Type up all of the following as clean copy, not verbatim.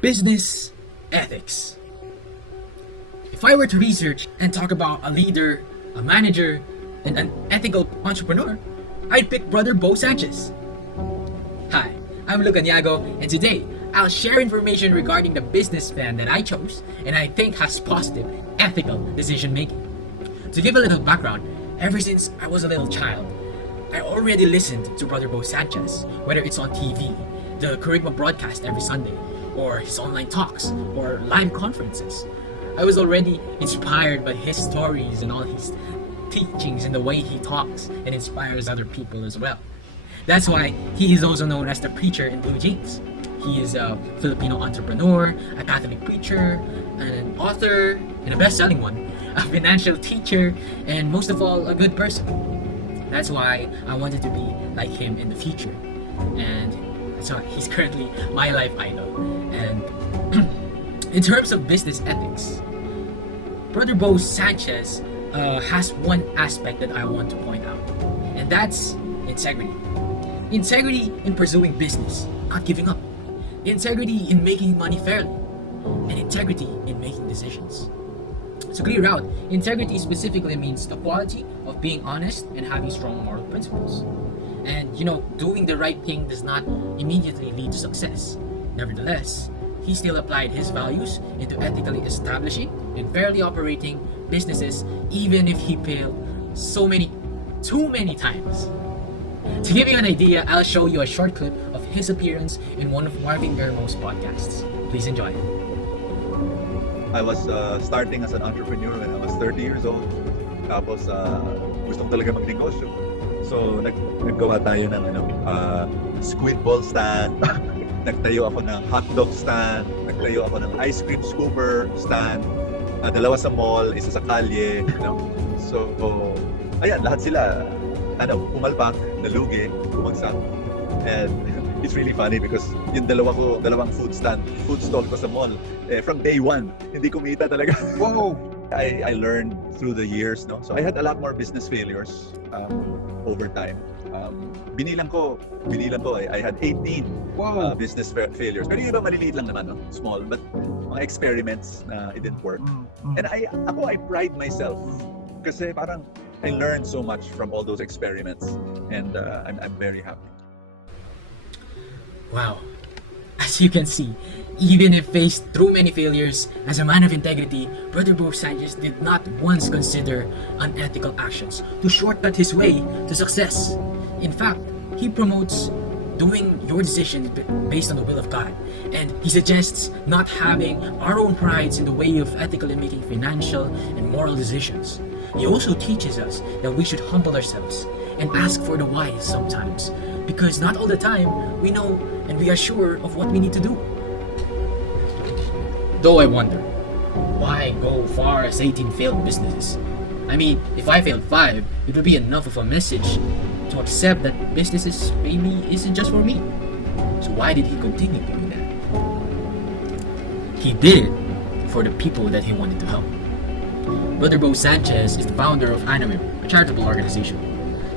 Business ethics. If I were to research and talk about a leader, a manager, and an ethical entrepreneur, I'd pick Brother Bo Sanchez. Hi, I'm Luke Aniago, and today I'll share information regarding the businessman that I chose and I think has positive, ethical decision making. To give a little background, ever since I was a little child, I already listened to Brother Bo Sanchez, whether it's on TV, the Charisma broadcast every Sunday, or his online talks, or live conferences. I was already inspired by his stories and all his teachings and the way he talks and inspires other people as well. That's why he is also known as the preacher in blue jeans. He is a Filipino entrepreneur, a Catholic preacher, an author, and a best-selling one, a financial teacher, and most of all, a good person. That's why I wanted to be like him in the future. And that's why he's currently my life idol. And in terms of business ethics, Brother Bo Sanchez has one aspect that I want to point out, and that's integrity. Integrity in pursuing business, not giving up. Integrity in making money fairly, and integrity in making decisions. To clear out, integrity specifically means the quality of being honest and having strong moral principles. And doing the right thing does not immediately lead to success. Nevertheless, he still applied his values into ethically establishing and fairly operating businesses, even if he failed too many times. To give you an idea, I'll show you a short clip of his appearance in one of Marvin Germo's podcasts. Please enjoy it. I was starting as an entrepreneur when I was 30 years old. Tapos gusto ko talaga magnegosyo. So naggawa tayo ng squid ball stand. Nagtayo ako ng hotdog stand. Nagtayo ako ng ice cream scooper stand. Dalawa sa mall, isa sa kalye. So ayan, lahat sila pumalpak, nalugi, bumagsak. And it's really funny because yung dalawang food stall ko sa mall, from day one, hindi kumita talaga. Whoa! I learned through the years, no? So I had a lot more business failures over time. Binilang ko, I had 18 business failures. Pero yung iba maliliit lang naman, no? Small, but mga experiments na it didn't work. And I pride myself kasi parang I learned so much from all those experiments, and I'm very happy. Wow. As you can see, even if faced through many failures, as a man of integrity, Brother Bo Sanchez did not once consider unethical actions to shortcut his way to success. In fact, he promotes doing your decisions based on the will of God, and he suggests not having our own prides in the way of ethically making financial and moral decisions. He also teaches us that we should humble ourselves and ask for the why sometimes, because not all the time we know and we are sure of what we need to do. Though I wonder, why go far as 18 failed businesses? I mean, if I failed 5, it would be enough of a message to accept that businesses maybe isn't just for me. So why did he continue doing that? He did it for the people that he wanted to help. Brother Bo Sanchez is the founder of Aniago, a charitable organization.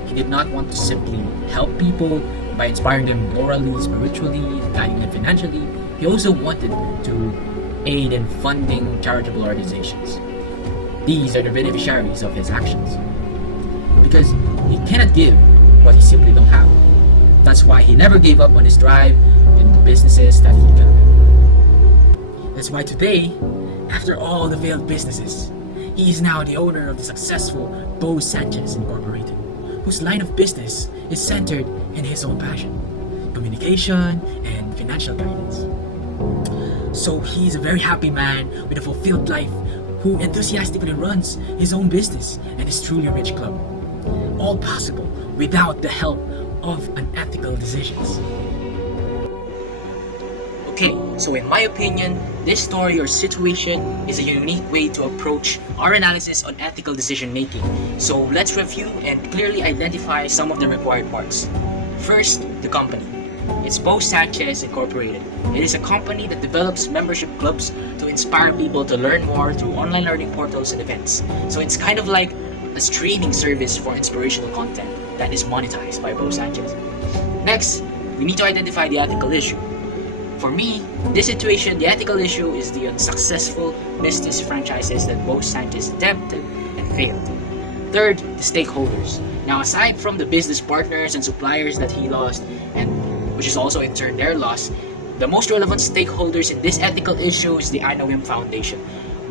He did not want to simply help people by inspiring them morally, spiritually, guiding them financially. He also wanted to aid in funding charitable organizations. These are the beneficiaries of his actions. Because he cannot give what he simply don't have. That's why he never gave up on his drive in the businesses that he got. That's why today, after all the failed businesses, he is now the owner of the successful Bo Sanchez Incorporated, whose line of business is centered in his own passion, communication and financial guidance. So he is a very happy man with a fulfilled life who enthusiastically runs his own business and his truly rich club. All possible without the help of unethical decisions. Okay, so in my opinion, this story or situation is a unique way to approach our analysis on ethical decision making. So let's review and clearly identify some of the required parts. First, the company. It's Bo Sanchez Incorporated. It is a company that develops membership clubs to inspire people to learn more through online learning portals and events. So it's kind of like a streaming service for inspirational content that is monetized by Bo Sanchez. Next, we need to identify the ethical issue. For me, this situation, the ethical issue is the unsuccessful business franchises that both Sanchez attempted and failed. Third, the stakeholders. Now, aside from the business partners and suppliers that he lost, and which is also in turn their loss, the most relevant stakeholders in this ethical issue is the Aniago Foundation,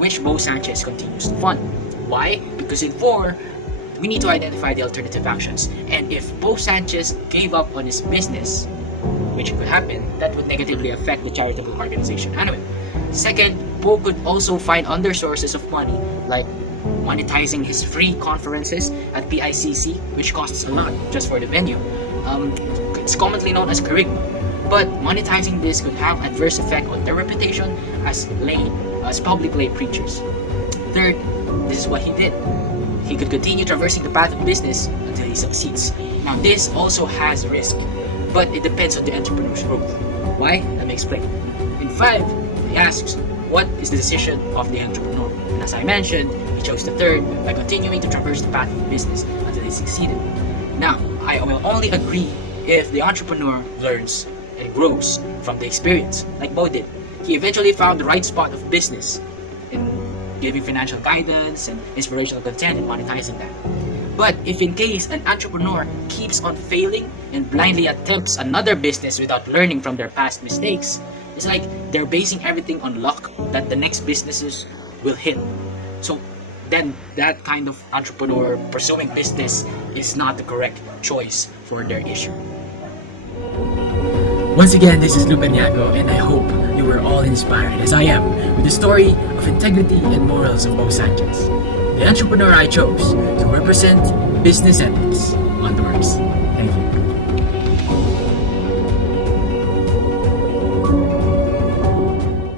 which Bo Sanchez continues to fund. Why? Because in 4, we need to identify the alternative actions. And if Bo Sanchez gave up on his business, which could happen, that would negatively affect the charitable organization anyway. Second, Bo could also find other sources of money, like monetizing his free conferences at PICC, which costs a lot just for the venue. It's commonly known as charisma, but monetizing this could have adverse effect on their reputation as public lay preachers. Third, this is what he did. He could continue traversing the path of business until he succeeds. Now, this also has risk, but it depends on the entrepreneur's growth. Why? Let me explain. In 5, he asks, what is the decision of the entrepreneur? And as I mentioned, he chose the third by continuing to traverse the path of business until he succeeded. Now, I will only agree if the entrepreneur learns and grows from the experience, like Bo did. He eventually found the right spot of business in giving financial guidance and inspirational content and monetizing that. But if in case an entrepreneur keeps on failing and blindly attempts another business without learning from their past mistakes, it's like they're basing everything on luck that the next businesses will hit. So then that kind of entrepreneur pursuing business is not the correct choice for their issue. Once again, this is Luke Aniago, and I hope you were all inspired, as I am, with the story of integrity and morals of Bo Sanchez, the entrepreneur I chose to represent business ethics on the works.